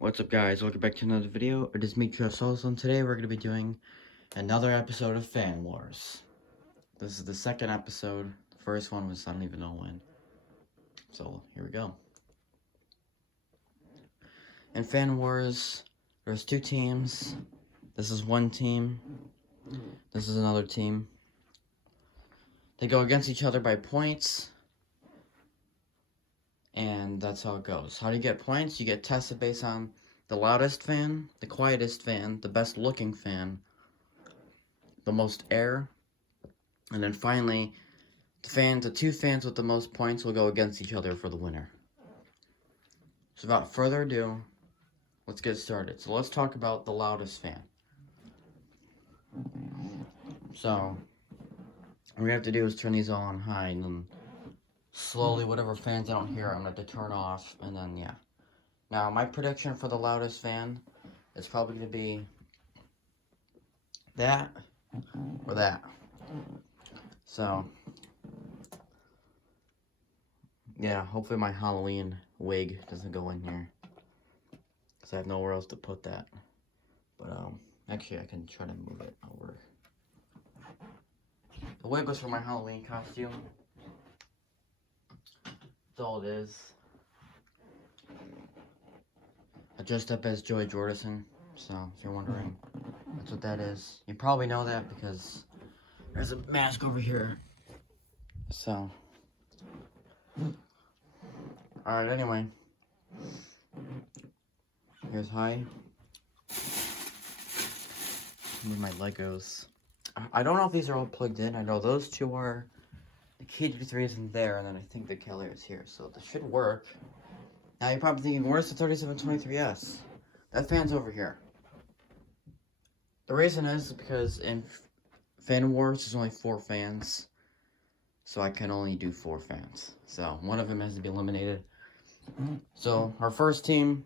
What's up, guys? Welcome back to another video. It is me, Trevor, and today we're going to be doing another episode of FanWars. This is the second episode. The first one was I don't even know when. So, here we go. In FanWars, there's two teams. This is one team. This is another team. They go against each other by points. And that's how it goes. How do you get points? You get tested based on the loudest fan, the quietest fan, the best looking fan, the most air, and then finally, the two fans with the most points will go against each other for the winner. So without further ado, let's get started. So let's talk about the loudest fan. So, what we have to do is turn these all on high, and then slowly, whatever fans I don't hear, I'm going to turn off, and then, yeah. Now, my prediction for the loudest fan is probably going to be that or that. So, yeah, hopefully my Halloween wig doesn't go in here, because I have nowhere else to put that. But, actually, I can try to move it over. The wig was for my Halloween costume. That's all it is. I dressed up as Joey Jordison, so if you're wondering, that's what that is. You probably know that because there's a mask over here. So, alright, anyway. Here's high. With my Legos. I don't know if these are all plugged in. I know those two are. The KG3 isn't there, and then I think the Keller is here, so this should work. Now you're probably thinking, where's the 3723S? That fan's over here. The reason is because in FanWars there's only 4 fans, so I can only do 4 fans. So one of them has to be eliminated. So our first team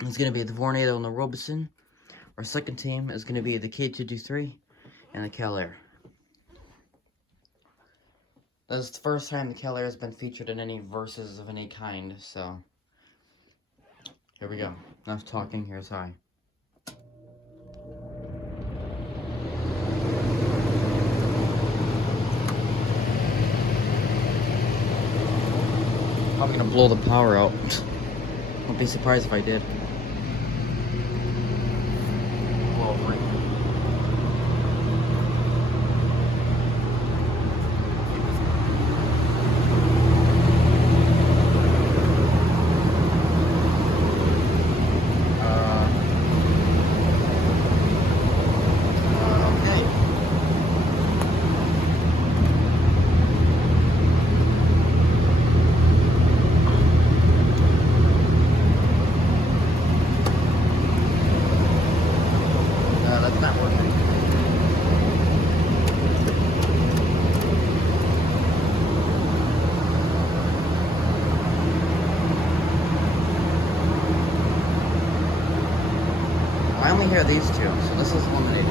is going to be the Vornado and the Robeson. Our second team is going to be the K223 and the Keller. This is the first time the Keller has been featured in any verses of any kind, so here we go. Enough talking, here's high. Probably gonna blow the power out. Won't be surprised if I did. Whoa, wait. That's not working. I only hear these two, so this is eliminated.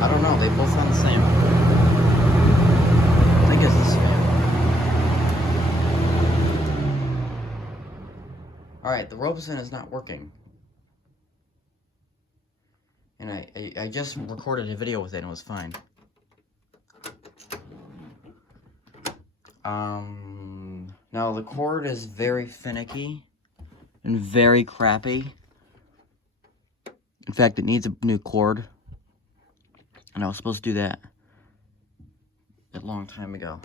I don't know, they both sound the same. I think it's this fan. Alright, the Robeson is not working. And I just recorded a video with it and it was fine. Now the cord is very finicky and very crappy. In fact, it needs a new cord. And I was supposed to do that a long time ago.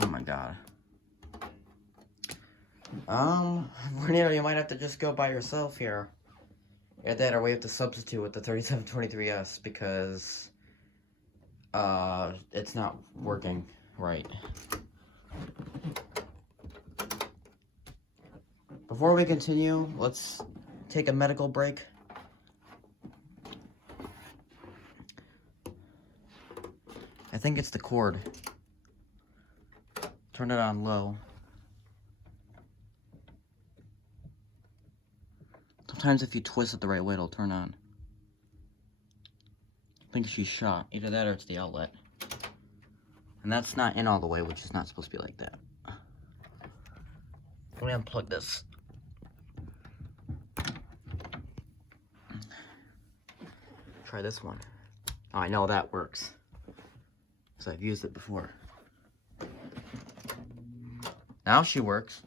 Oh my god. Vornado, you might have to just go by yourself here. Either that or we have to substitute with the 3723S because it's not working right. Before we continue, let's take a medical break. I think it's the cord. Turn it on low. Sometimes if you twist it the right way, it'll turn on. I think she's shot. Either that or it's the outlet. And that's not in all the way, which is not supposed to be like that. Let me unplug this. Try this one. Oh, I know that works. So I've used it before. Now she works.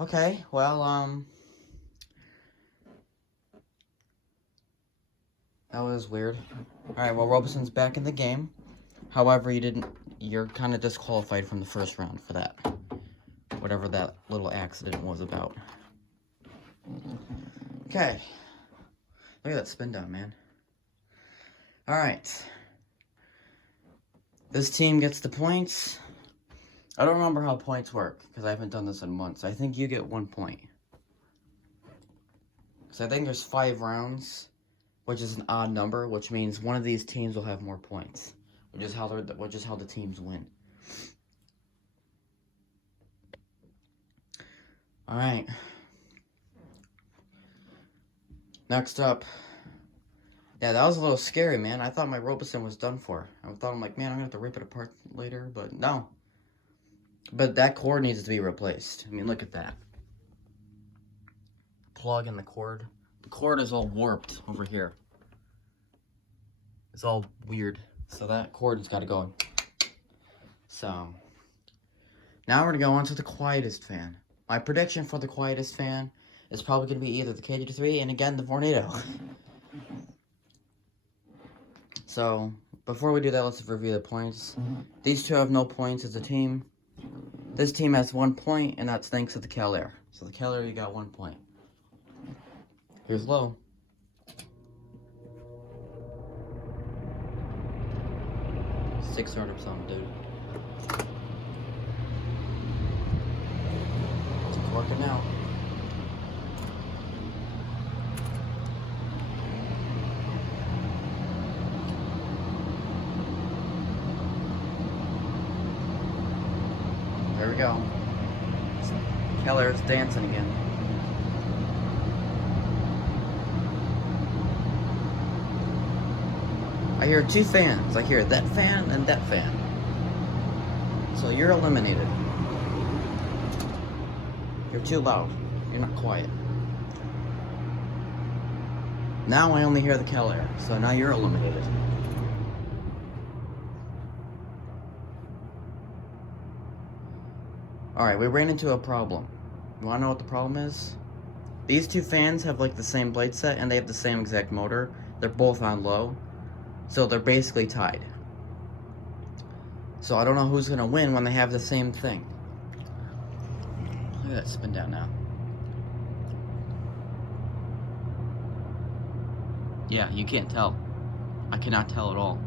Okay, well, that was weird. Alright, well, Robeson's back in the game. However, you're kind of disqualified from the first round for that. Whatever that little accident was about. Okay. Look at that spin down, man. Alright. This team gets the points. I don't remember how points work, because I haven't done this in months. I think you get 1 point. So I think there's 5 rounds, which is an odd number, which means one of these teams will have more points. Which is how the teams win. Alright. Next up. Yeah, that was a little scary, man. I thought my Robeson was done for. I'm like, man, I'm gonna have to rip it apart later, but no. But that cord needs to be replaced. I mean, look at that. Plug in the cord. The cord is all warped over here. It's all weird. So that cord has got to go. So, now we're going to go on to the quietest fan. My prediction for the quietest fan is probably going to be either the KG3 and again the Vornado. So, before we do that, let's review the points. These two have no points as a team. This team has 1 point, and that's thanks to the Cal Air. So the Cal Air, you got 1 point. Here's low. $600 something, dude. It's working now. There we go. Keller's dancing again. I hear 2 fans. I hear that fan and that fan. So you're eliminated. You're too loud. You're not quiet. Now I only hear the Keller. So now you're eliminated. Alright, we ran into a problem. You wanna know what the problem is? These 2 fans have like the same blade set and they have the same exact motor. They're both on low. So they're basically tied. So I don't know who's gonna win when they have the same thing. Look at that spin down now. Yeah, you can't tell. I cannot tell at all.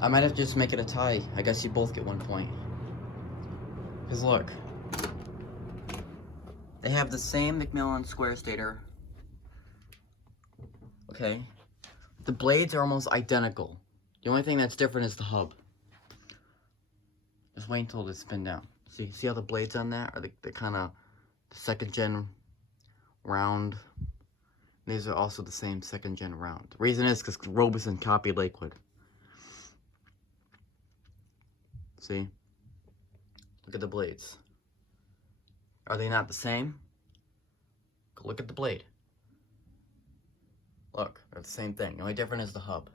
I might have to just make it a tie. I guess you both get 1 point. Because look. They have the same McMillan square stator. Okay. The blades are almost identical. The only thing that's different is the hub. Just wait until they spin down. See how the blades on that are the kind of 2nd gen round. These are also the same 2nd gen round. The reason is because Robeson copied Lakewood. See? Look at the blades. Are they not the same? Look at the blade. Look, they're the same thing. The only difference is the hub.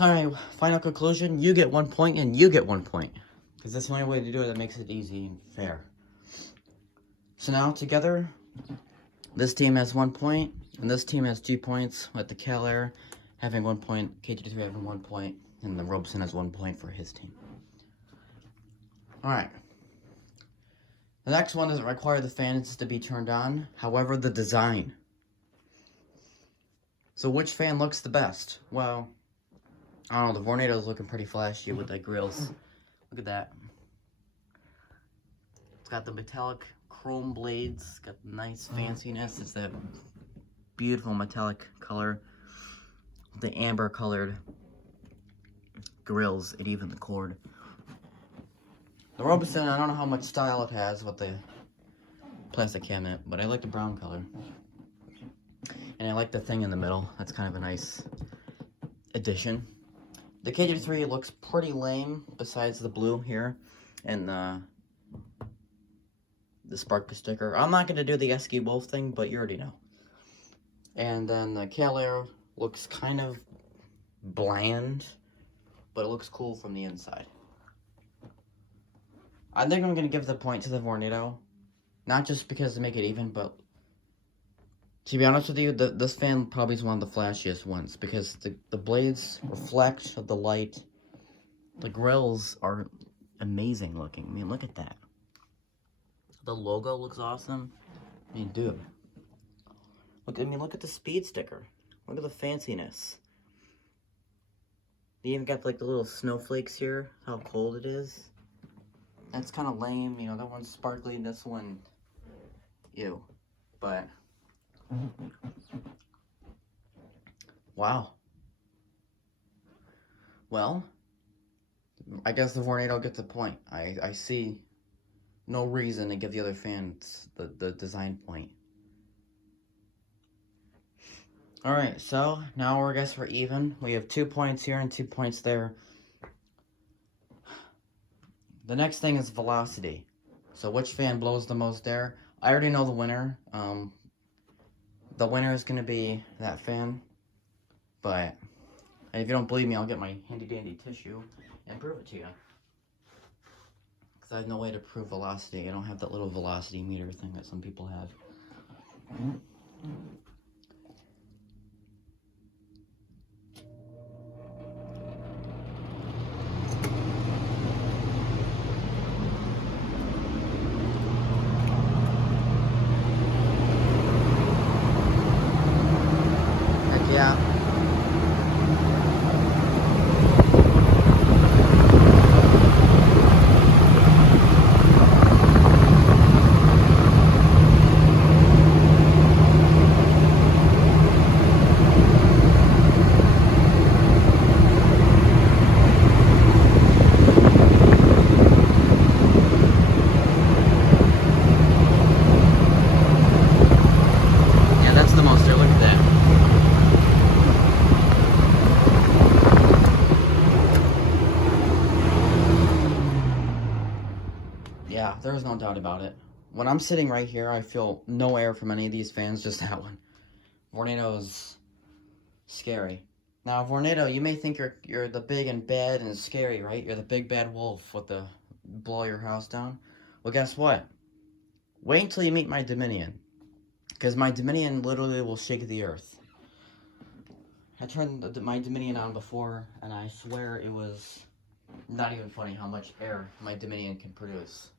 Alright, final conclusion. You get 1 point and you get 1 point. Because that's the only way to do it that makes it easy and fair. So now, together, this team has 1 point, and this team has 2 points, with the Cal Air having 1 point, KG3 having 1 point, and the Robeson has 1 point for his team. Alright. The next one doesn't require the fans to be turned on, however, the design. So which fan looks the best? Well, I don't know, the Vornado's looking pretty flashy with the grills. Look at that. It's got the metallic chrome blades, got nice fanciness. It's that beautiful metallic color. The amber colored grills and even the cord. The Robeson, I don't know how much style it has with the plastic cabinet, but I like the brown color. And I like the thing in the middle. That's kind of a nice addition. The KJ3 looks pretty lame besides the blue here and the Spark sticker. I'm not going to do the Esky Wolf thing, but you already know. And then the Kale looks kind of bland, but it looks cool from the inside. I think I'm going to give the point to the Vornado. Not just because to make it even, but to be honest with you, this fan probably is one of the flashiest ones because the blades reflect the light. The grills are amazing looking. I mean, look at that. The logo looks awesome. I mean, dude. Look at the speed sticker. Look at the fanciness. They even got like the little snowflakes here. How cold it is. That's kind of lame. You know, that one's sparkly. This one, ew. But wow. Well, I guess the Vornado gets the point. I see no reason to give the other fans the design point. Alright, so now I guess we're even. We have 2 points here and 2 points there. The next thing is velocity. So which fan blows the most air? I already know the winner. The winner is going to be that fan. But if you don't believe me, I'll get my handy dandy tissue and prove it to you. Because I have no way to prove velocity. I don't have that little velocity meter thing that some people have. Heck yeah. Yeah, there's no doubt about it. When I'm sitting right here, I feel no air from any of these fans, just that one. Vornado's scary. Now, Vornado, you may think you're the big and bad and scary, right? You're the big bad wolf with the blow your house down. Well, guess what? Wait until you meet my Dominion. Because my Dominion literally will shake the earth. I turned my Dominion on before, and I swear it was not even funny how much air my Dominion can produce.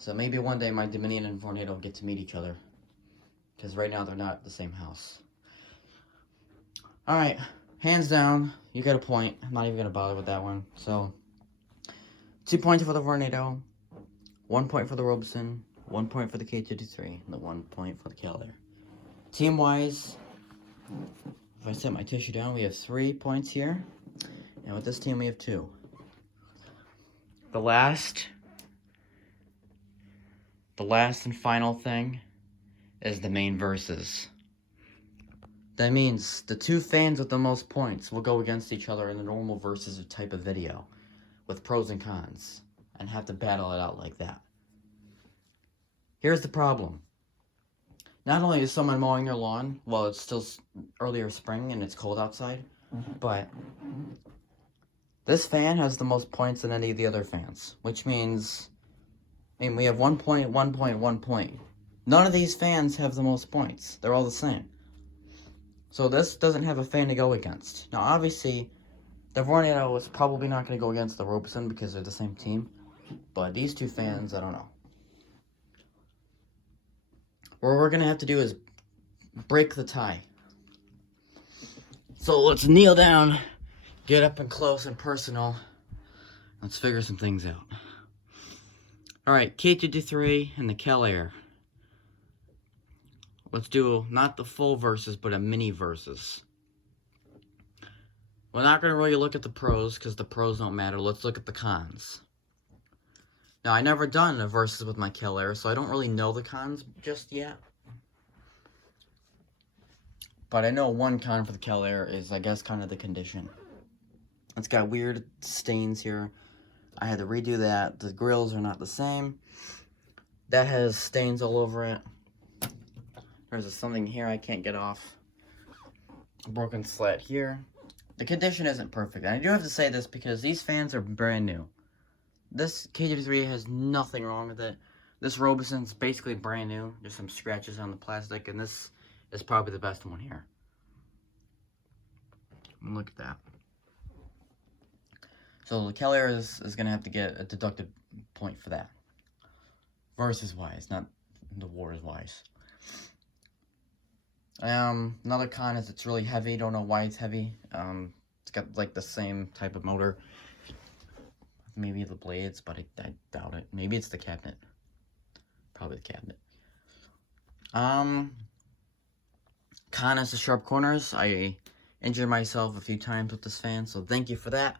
So maybe one day my Dominion and Vornado will get to meet each other. Because right now they're not at the same house. Alright, hands down, you got a point. I'm not even going to bother with that one. So, 2 points for the Vornado, 1 point for the Robeson, 1 point for the K53, and 1 point for the Keller. Team-wise, if I set my tissue down, we have 3 points here. And with this team, we have 2. The last and final thing is the main versus. That means the 2 fans with the most points will go against each other in a normal versus type of video with pros and cons and have to battle it out like that. Here's the problem. Not only is someone mowing their lawn while it's still earlier spring and it's cold outside, but this fan has the most points than any of the other fans, which means, we have 1 point, 1 point, 1 point. None of these fans have the most points. They're all the same. So this doesn't have a fan to go against. Now, obviously, the Vornado is probably not going to go against the Robeson because they're the same team. But these 2 fans, I don't know. What we're going to have to do is break the tie. So let's kneel down, get up and close and personal. Let's figure some things out. Alright, K53 and the Keller. Let's do not the full versus, but a mini versus. We're not going to really look at the pros, because the pros don't matter. Let's look at the cons. Now, I never done a versus with my Keller, so I don't really know the cons just yet. But I know one con for the Cal Air is, I guess, kind of the condition. It's got weird stains here. I had to redo that. The grills are not the same. That has stains all over it. There's something here I can't get off. A broken slat here. The condition isn't perfect. And I do have to say this because these fans are brand new. This KW3 has nothing wrong with it. This Robison's basically brand new. There's some scratches on the plastic, and this is probably the best one here. Look at that. So the Cal Air is going to have to get a deducted point for that. Versus wise, not the wars wise. Another con is it's really heavy. Don't know why it's heavy. It's got like the same type of motor. Maybe the blades, but I doubt it. Maybe it's the cabinet. Probably the cabinet. Con is the sharp corners. I injured myself a few times with this fan, so thank you for that.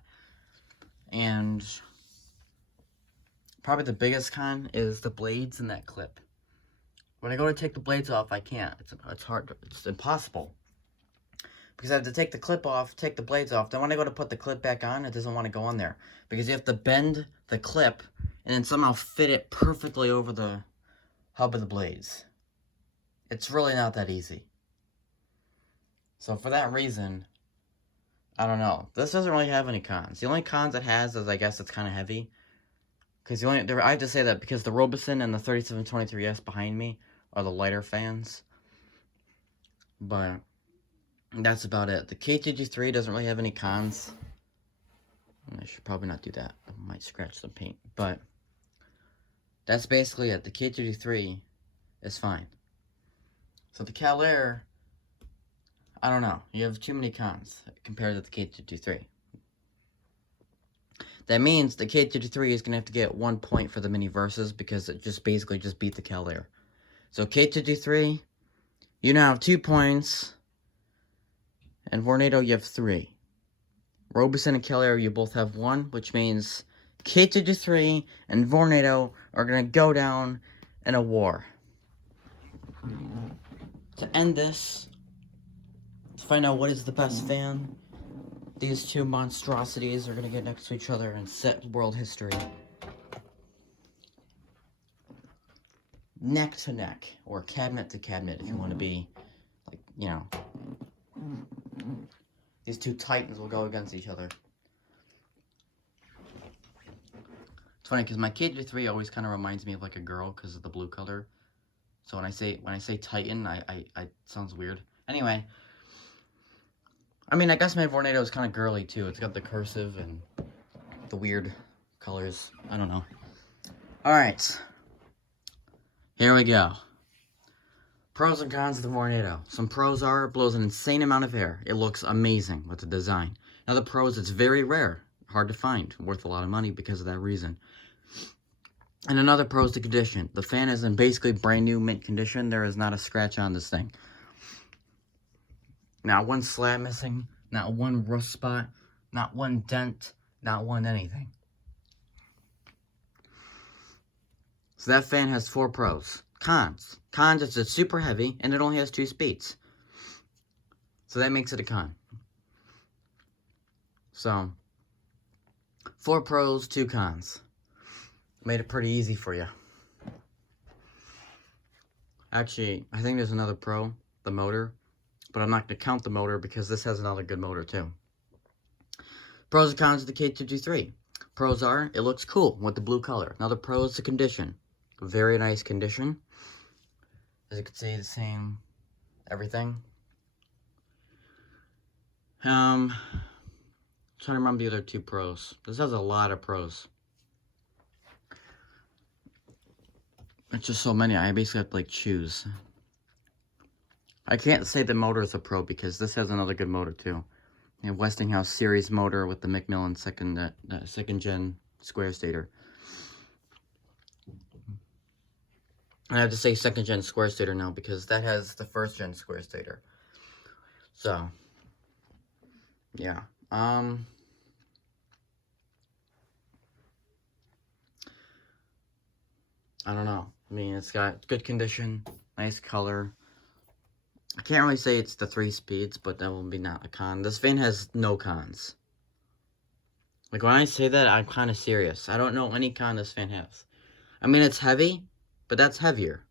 And probably the biggest con is the blades in that clip. When I go to take the blades off, I can't. It's hard. It's impossible. Because I have to take the clip off, take the blades off. Then when I go to put the clip back on, it doesn't want to go on there. Because you have to bend the clip and then somehow fit it perfectly over the hub of the blades. It's really not that easy. So for that reason, I don't know. This doesn't really have any cons. The only cons it has is, I guess, it's kind of heavy. Because I have to say that because the Robison and the 3723S behind me are the lighter fans. But that's about it. The K2G3 doesn't really have any cons. I should probably not do that. I might scratch the paint. But that's basically it. The K2G3 is fine. So the Cal Air, I don't know. You have too many cons compared to the K2G3. That means the K2G3 is going to have to get 1 point for the mini versus because it just basically just beat the Cal Air. So K2G3, you now have 2 points. And Vornado, you have 3. Robison and Cal Air, you both have 1, which means K2G3 and Vornado are going to go down in a war. To end this, to find out what is the best fan, these two monstrosities are going to get next to each other and set world history. Neck to neck, or cabinet to cabinet, if you want to be, like, you know. These two titans will go against each other. It's funny, because my K3 always kind of reminds me of, like, a girl, because of the blue color. So when I say titan, I it sounds weird. Anyway. I mean, I guess my Vornado is kind of girly, too. It's got the cursive and the weird colors. I don't know. Alright. Here we go. Pros and cons of the Vornado. Some pros are, it blows an insane amount of air. It looks amazing with the design. Now the pros, it's very rare. Hard to find. Worth a lot of money because of that reason. And another pro is the condition. The fan is in basically brand new mint condition. There is not a scratch on this thing. Not one slab missing, not one rust spot, not one dent, not one anything. So that fan has 4 pros. Cons. Cons is it's super heavy and it only has 2 speeds. So that makes it a con. So 4 pros, 2 cons. Made it pretty easy for you. Actually, I think there's another pro, the motor. But I'm not going to count the motor because this has another good motor too. Pros and cons of the K2G3. Pros are, it looks cool with the blue color. Another pro is the condition. Very nice condition. As you can see, the same everything. Trying to remember the other 2 pros. This has a lot of pros. It's just so many. I basically have to like choose. I can't say the motor is a pro because this has another good motor too. You have Westinghouse series motor with the Macmillan second gen square stator. I have to say second gen square stator now because that has the first gen square stator. So, yeah. I don't know. I mean, it's got good condition, nice color. I can't really say it's the 3 speeds, but that will be not a con. This fan has no cons. Like, when I say that, I'm kind of serious. I don't know any con this fan has. I mean, it's heavy, but that's heavier.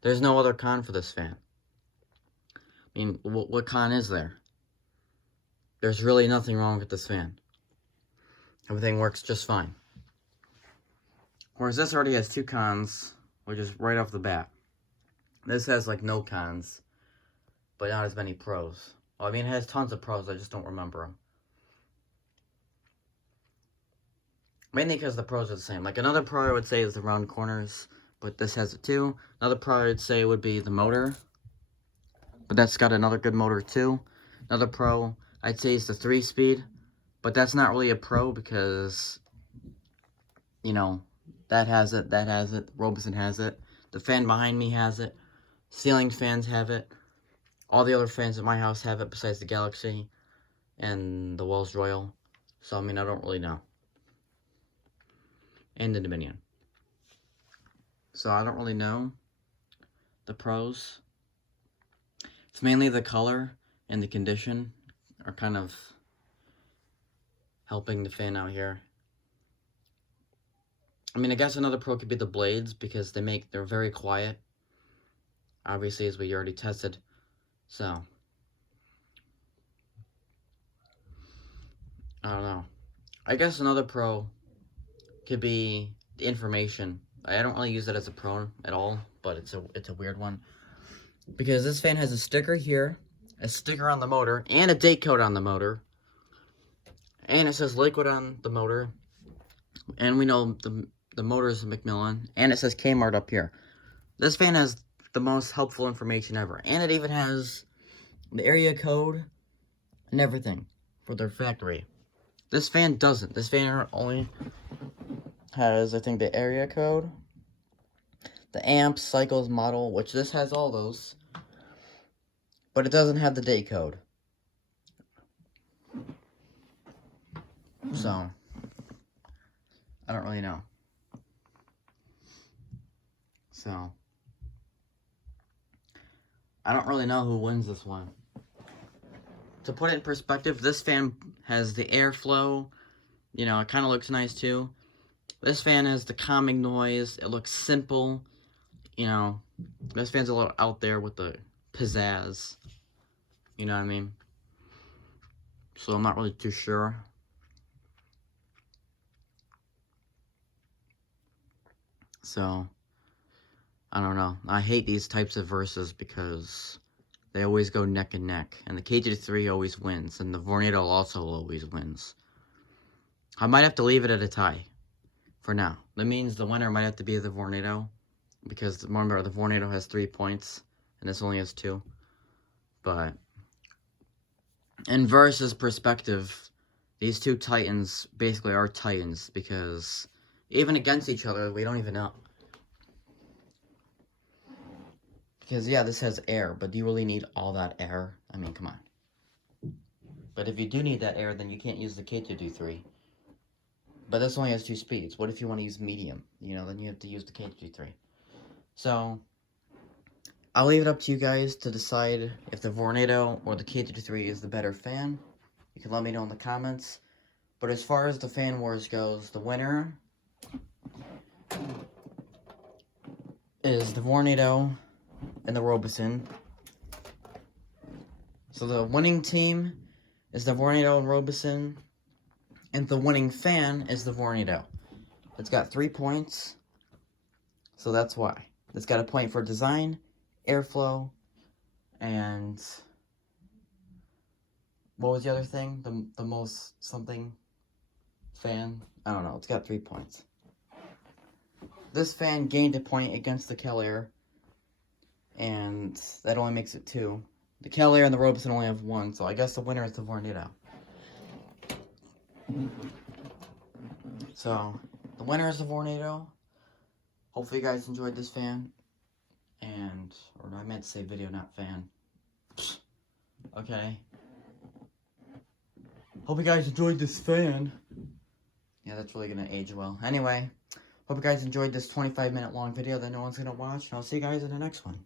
There's no other con for this fan. I mean, what con is there? There's really nothing wrong with this fan. Everything works just fine. Whereas this already has 2 cons, which is right off the bat. This has, like, no cons, but not as many pros. Well, I mean, it has tons of pros, I just don't remember them. Mainly because the pros are the same. Like, another pro I would say is the round corners, but this has it too. Another pro I would say would be the motor, but that's got another good motor too. Another pro I'd say is the 3-speed, but that's not really a pro because, you know, that has it, Robeson has it, the fan behind me has it, ceiling fans have it, all the other fans at my house have it besides the Galaxy and the Wells Royal, so I mean, I don't really know. And the Dominion. So I don't really know the pros. It's mainly the color and the condition are kind of helping the fan out here. I mean, I guess another pro could be the blades because they're very quiet. Obviously, as we already tested. So, I don't know. I guess another pro could be the information. I don't really use it as a pro at all, but it's a weird one. Because this fan has a sticker here, a sticker on the motor, and a date code on the motor. And it says liquid on the motor. And we know the motor is a Macmillan. And it says Kmart up here. This fan has the most helpful information ever. And it even has the area code and everything for their factory. This fan doesn't. This fan only has, I think, the area code, the amps, cycles, model, which this has all those. But it doesn't have the date code. So, I don't really know. So, I don't really know who wins this one. To put it in perspective, this fan has the airflow. You know, it kind of looks nice too. This fan has the calming noise. It looks simple. You know, this fan's a little out there with the pizzazz. You know what I mean? So I'm not really too sure. So, I don't know. I hate these types of verses because they always go neck and neck. And the KG3 always wins. And the Vornado also always wins. I might have to leave it at a tie for now. That means the winner might have to be the Vornado. Because remember, the Vornado has 3 points. And this only has 2. But in versus perspective, these 2 Titans basically are Titans. Because even against each other, we don't even know. Because, yeah, this has air, but do you really need all that air? I mean, come on. But if you do need that air, then you can't use the K223. But this only has 2 speeds. What if you want to use medium? You know, then you have to use the K223. So, I'll leave it up to you guys to decide if the Vornado or the K223 is the better fan. You can let me know in the comments. But as far as the Fan Wars goes, the winner is the Vornado and the Robeson. So the winning team is the Vornado and Robeson, and the winning fan is the Vornado. It's got 3 points, so that's why. It's got a point for design, airflow, and what was the other thing? The most something fan? I don't know. It's got 3 points. This fan gained a point against the Keller, and that only makes it 2. The Keller and the Robeson only have 1, so I guess the winner is the Vornado. So, the winner is the Vornado. Hopefully you guys enjoyed this fan. And, or I meant to say video, not fan. Okay. Hope you guys enjoyed this fan. Yeah, that's really gonna age well. Anyway, Hope you guys enjoyed this 25-minute long video that no one's going to watch. And I'll see you guys in the next one.